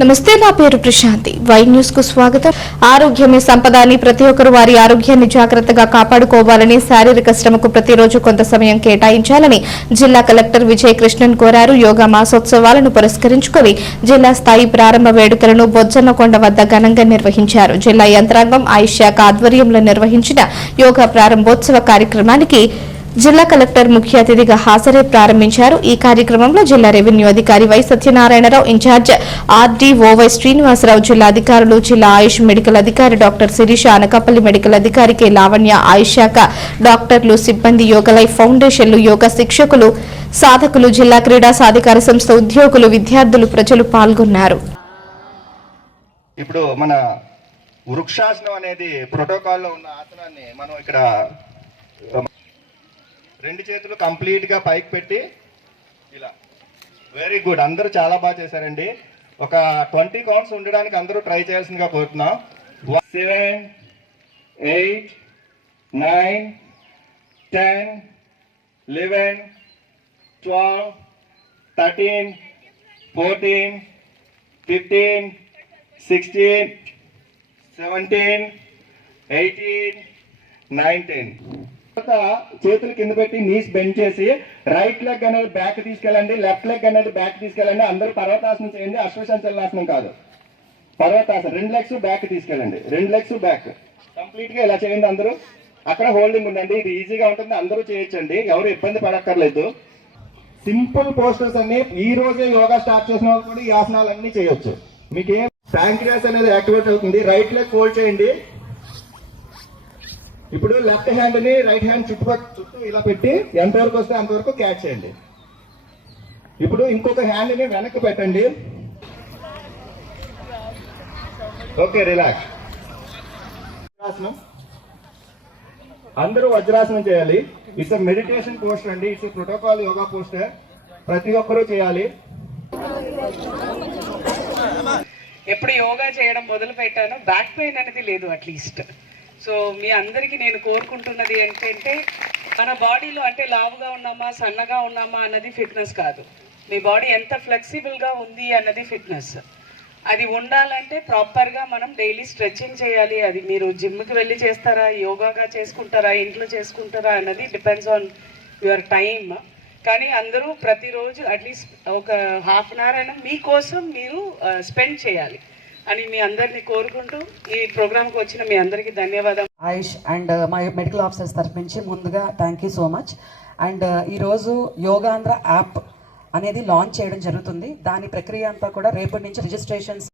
నమస్తే, నా పేరు ప్రశాంతి. వై న్యూస్ కు స్వాగతం. ఆరోగ్యమే సంపద అని ప్రతి ఒక్కరు వారి ఆరోగ్యాన్ని జాగ్రత్తగా కాపాడుకోవాలని, శారీరక శ్రమకు ప్రతిరోజు కొంత సమయం కేటాయించాలని జిల్లా కలెక్టర్ విజయ కృష్ణన్ కోరారు. యోగా మాసోత్సవాలను పురస్కరించుకుని జిల్లా స్థాయి ప్రారంభ వేడుకలను బొజ్జన్నకొండ వద్ద ఘనంగా నిర్వహించారు. జిల్లా యంత్రాంగం ఆయుష్ శాఖ ఆధ్వర్యంలో నిర్వహించిన యోగా ప్రారంభోత్సవ కార్యక్రమానికి జిల్లా కలెక్టర్ ముఖ్య అతిథిగా హాజరై ప్రారంభించారు. ఈ కార్యక్రమంలో జిల్లా రెవెన్యూ అధికారి Y Satyanarayanarao, in-charge RDO Y Srinivasarao, జిల్లా అధికారులు, జిల్లా ఆయుష్ మెడికల్ అధికారి డాక్టర్ శిరీష, అనకాపల్లి మెడికల్ అధికారి కె లావణ్య, ఆయుష్ శాఖ డాక్టర్లు, సిబ్బంది, యోగా లైఫ్ ఫౌండేషన్లు, యోగా శిక్షకులు, సాధకులు, జిల్లా క్రీడా సాధికార సంస్థ ఉద్యోగులు, విద్యార్థులు, ప్రజలు పాల్గొన్నారు. ఇప్పుడు మన వృక్షాసనం అనేది ప్రోటోకాల్లో ఉన్న ఆసనాన్ని మనం ఇక్కడ రెండు చేతులు కంప్లీట్ గా పైకి పెట్టి ఇలా. వెరీ గుడ్, అందరూ చాలా బాగా చేశారండి. ఒక 20 కౌంట్స్ ఉండడానికి అందరూ ట్రై చేయాల్సిందిగా కోరుతున్నాం. 7, 8, 9, 10, 11, 12, 13, 14, 15, 16, 17, 18, 19. చేతులు కింద పెట్టి నీస్ బెండ్ చేసి రైట్ లెగ్ అనేది బ్యాక్ తీసుకెళ్ళండి, లెఫ్ట్ లెగ్ అనేది బ్యాక్ తీసుకెళ్ళండి. అందరూ పర్వతాసనం చేయండి, అశ్వసంచలనాసనం కాదు, పర్వతాసనం. 2 లెగ్స్ బ్యాక్ తీసుకెళ్ళండి, 2 లెగ్స్ బ్యాక్ కంప్లీట్ గా ఇలా చేయండి. అందరూ అక్కడ హోల్డింగ్ ఉండండి. ఇది ఈజీగా ఉంటుంది, అందరూ చేయొచ్చండి, ఎవరు ఇబ్బంది పడక్కర్లేదు. సింపుల్ పోస్టర్స్ అన్ని ఈ రోజే యోగా స్టార్ట్ చేసిన వాళ్ళు కూడా ఈ ఆసనాలన్నీ చేయొచ్చు. మీకు ఏం ప్యాంక్రియాస్ అనేది యాక్టివేట్ అవుతుంది. రైట్ లెగ్ ఫోల్డ్ చేయండి. ఇప్పుడు లెఫ్ట్ హ్యాండ్ ని రైట్ హ్యాండ్ చుట్టూ ఇలా పెట్టి ఎంతవరకు వస్తే అంతవరకు క్యాచ్ చేయండి. ఇప్పుడు ఇంకొక హ్యాండ్ ని వెనక్కి పెట్టండి. Okay, relax. వజ్రాసనం, అందరూ వజ్రాసనం చేయాలి. ఇట్స్ మెడిటేషన్ పోస్టర్ అండి, ఇట్స్ ప్రోటోకాల్ యోగా పోస్టర్, ప్రతి ఒక్కరూ చేయాలి. ఎప్పుడు యోగా చేయడం మొదలు పెట్టానో బ్యాక్ పెయిన్ అనేది లేదు అట్లీస్ట్. సో మీ అందరికీ నేను కోరుకుంటున్నది ఏంటంటే, మన బాడీలో అంటే లావుగా ఉన్నామా సన్నగా ఉన్నామా అన్నది ఫిట్నెస్ కాదు, మీ బాడీ ఎంత ఫ్లెక్సిబుల్గా ఉంది అన్నది ఫిట్నెస్. అది ఉండాలంటే ప్రాపర్గా మనం డైలీ స్ట్రెచ్చింగ్ చేయాలి. అది మీరు జిమ్కి వెళ్ళి చేస్తారా, యోగాగా చేసుకుంటారా, ఇంట్లో చేసుకుంటారా అన్నది డిపెండ్స్ ఆన్ యువర్ టైమ్. కానీ అందరూ ప్రతిరోజు అట్లీస్ట్ ఒక హాఫ్ అన్ అవర్ అయినా మీకోసం మీరు స్పెండ్ చేయాలి అని మీ అందరినీ కోరుకుంటూ ఈ ప్రోగ్రామ్కి వచ్చిన మీ అందరికీ ధన్యవాదాలు. ఆయుష్ అండ్ మా మెడికల్ ఆఫీసర్స్ తరఫు నుంచి ముందుగా thank you so much. And ఈరోజు యోగాంధ్ర యాప్ అనేది లాంచ్ చేయడం జరుగుతుంది. దాని ప్రక్రియ అంతా కూడా రేపటి నుంచి రిజిస్ట్రేషన్స్